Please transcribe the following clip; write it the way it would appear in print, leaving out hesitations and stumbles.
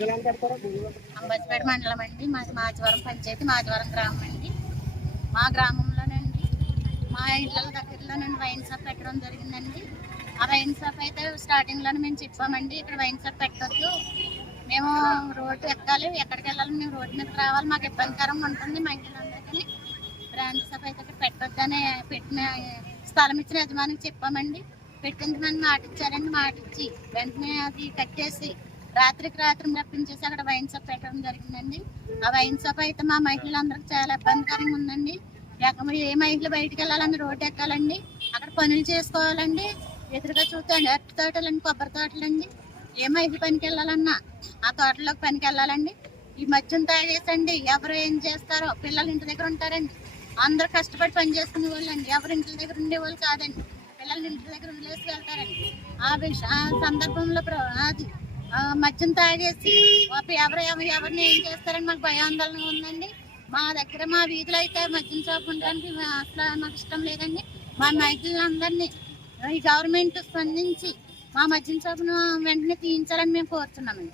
అంబజ్పేట మండలం అండి. మాది మాచవరం పంచాయతీ, మాచవరం గ్రామం అండి. మా గ్రామంలోనండి మా ఇళ్ళ దగ్గరలోనండి వైన్ షాప్ పెట్టడం జరిగిందండి. ఆ వైన్ షాప్ అయితే స్టార్టింగ్లోనే మేము చెప్పామండి, ఇక్కడ వైన్ షాప్ పెట్టొద్దు, మేము రోడ్డు ఎక్కాలి, ఎక్కడికి వెళ్ళాలి, మేము రోడ్డు మీదకి రావాలి, మాకు ఇబ్బందికరంగా ఉంటుంది, మహిళలందరికీ బ్రాండ్ షాప్ అయితే ఇక్కడ పెట్టొద్దని పెట్టిన స్థలం ఇచ్చిన యజమానికి చెప్పామండి. పెట్టిందని మాట ఇచ్చారండి. మాట ఇచ్చి వెంటనే అది కట్టేసి రాత్రికి రాత్రి రప్పించేసి అక్కడ వైన్ షాప్ పెట్టడం జరిగిందండి. ఆ వైన్ షాప్ అయితే మా మహిళలందరికీ చాలా ఇబ్బందికరంగా ఉందండి. ఏ మహిళలు బయటకు వెళ్ళాలని రోడ్డు ఎక్కాలండి, అక్కడ పనులు చేసుకోవాలండి, ఎదురుగా చూస్తే అరటి తోటలండి, కొబ్బరి తోటలండి, ఏ మహిళ పనికి వెళ్ళాలన్నా ఆ తోటలోకి పనికి వెళ్ళాలండి. ఈ మద్యం తాగేసండి ఎవరు ఏం చేస్తారో, పిల్లలు ఇంటి దగ్గర ఉంటారండి, అందరూ కష్టపడి పని చేసుకునే వాళ్ళండి, ఎవరు ఇంటి దగ్గర ఉండేవాళ్ళు కాదండి, పిల్లలు ఇంటి దగ్గర వదిలేసి వెళ్తారండి. ఆ సందర్భంలో అది మద్యం తాగేసి ఎవరిని ఏం చేస్తారని మాకు భయాందోళన ఉందండి. మా దగ్గర మా వీధిలో అయితే మద్యం షాప్ ఉండడానికి అసలు మాకు ఇష్టం లేదండి. మా మహిళలందరినీ ఈ గవర్నమెంట్ స్పందించి మా మద్యం షాప్ను వెంటనే తీయించాలని మేము కోరుతున్నామండి.